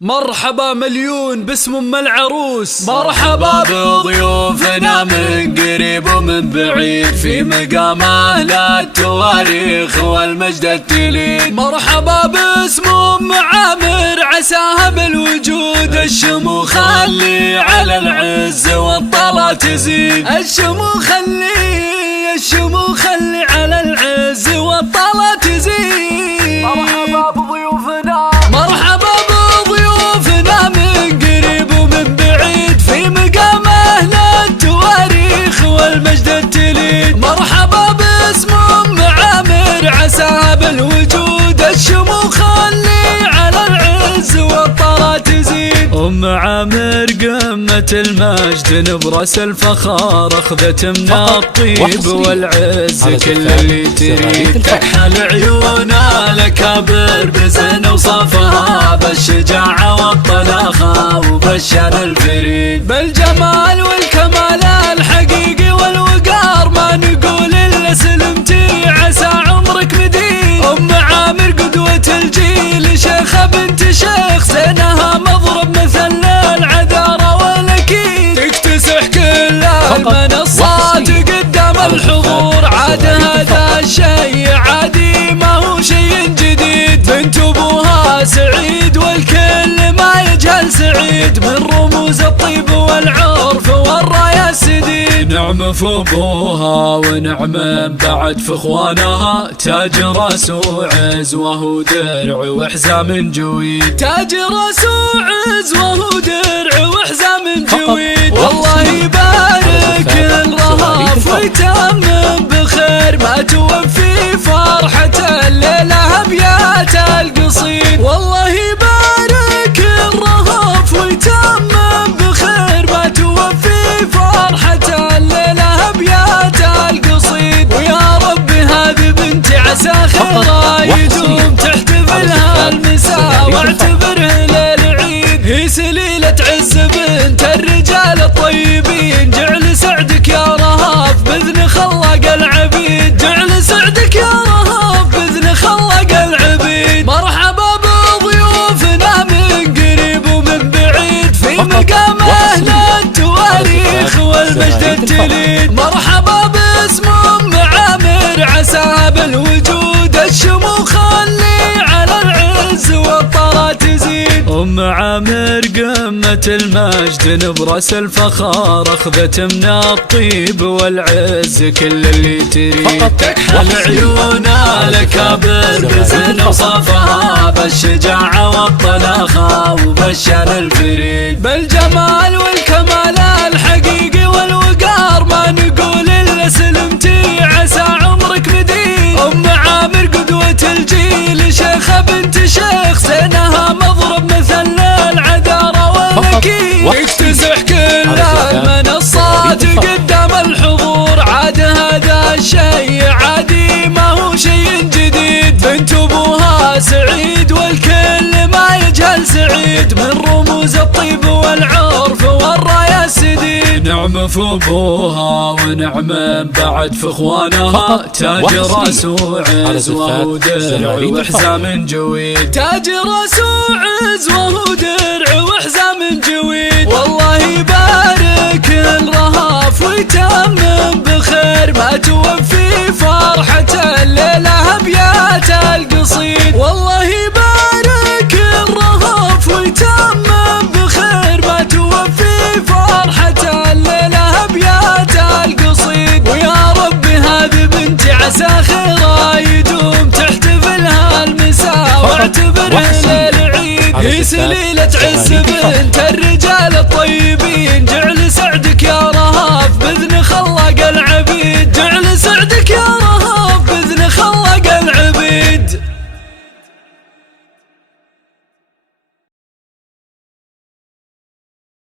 مرحبا مليون باسم ام العروس، مرحبا بضيوفنا من قريب ومن بعيد في مقام اهل التواريخ والمجد التليد. مرحبا باسم ام عامر عساها بالوجود، الشموخ اللي على العز والطلا تزيد. الشموخ اللي على العز والطلا تزيد. مرحبا بضيوفنا، مرحبا بضيوفنا من قريب ومن بعيد في مقام اهل التواريخ والمجد التليد. مرحبا باسم ام عامر عساها بالوجود، الشموخ اللي على العز والطلا تزيد. ام عامر قمة المجد نبرس الفخار، اخذت من الطيب والعز كل اللي تريد. تكحل عيونها الاكابر بزن وصفها، بالشجاعة والطلاخة وبالشان الفريد. بالجمال والكمال الحقيقي والوقار ما نقول الا سلمتي عسى عمرك مديد. ام عامر قدوة الجيل، شيخة بنت شيخ زينها مضرب مثل العذارى والاكيد. تكتسح كل المنصات قدام الحضور، عاد هذا الشيء عادي ما هو شيء جديد. بنت ابوها سعيد والكل ما يجهل سعيد، من رموز الطيب والعرف والراية السديد. نعم في ابوها ونعم بعد في اخوانها، تاج راس وعز وهو درع وحزام جويد. تاج راس وعز وهو درع وحزام جويد. والله يبارك الرهاف ويتمم بخير، ما توفي فرحة الليلة ابيات القصيد. والله يبارك الرهاف ويتمم بخير، ما توفي فرحة الليلة ابيات القصيد. ويا رب هذه بنتي عسى خيرها يدوم، تحتفلها المساء واعتبره ليل عيد. هي سليلة عز بنت الرجال الطيبين، جعل سعدك يا رهاف بإذن خلق العبيد. جعل سعدك يا رهاف بإذن خلق العبيد. مرحبا بضيوفنا من قريب ومن بعيد في مقام أهل التواريخ والمجد التليد. مرحبا باسم ام عامر عساها بالوجود، الشموخ اللي على العز والطلا تزيد. ام عامر قمة المجد نبرس الفخار، اخذت من الطيب والعز كل اللي تريد. تكحل عيونها الاكابر بزن وصفها، بالشجاعة والطلاخة وبالشان الفريد. بالجمال والكمال الحقيقي والوقار ما نقول الا سلمتي عسى عمرك مديد. ام عامر قدوة الجيل، شيخة بنت شيخ زينها مضرب مثل العذارى والاكيد. تكتسح كل المنصات قدام الحضور، عاد هذا الشيء عادي ما هو شيء جديد. بنت ابوها سعيد والكل ما يجهل سعيد، من رموز الطيب والعرف والراية السديد. نعم في ابوها ونعم بعد في اخوانها، تاج راس وعز وهو درع وحزام جويد. تاج راس وعز وهو درع وحزام جويد. والله يبارك الرهاف ويتمم بخير، ما توفي فرحة الليلة ابيات القصيد. والله يبارك الرهاف ويتمم بخير، ما توفي فرحة الليلة ابيات القصيد. ويا رب هذه بنتي عسى خيرها يدوم، تحتفلها المساء واعتبره ليل عيد. هي سليلة عز بنت الرجال الطيب،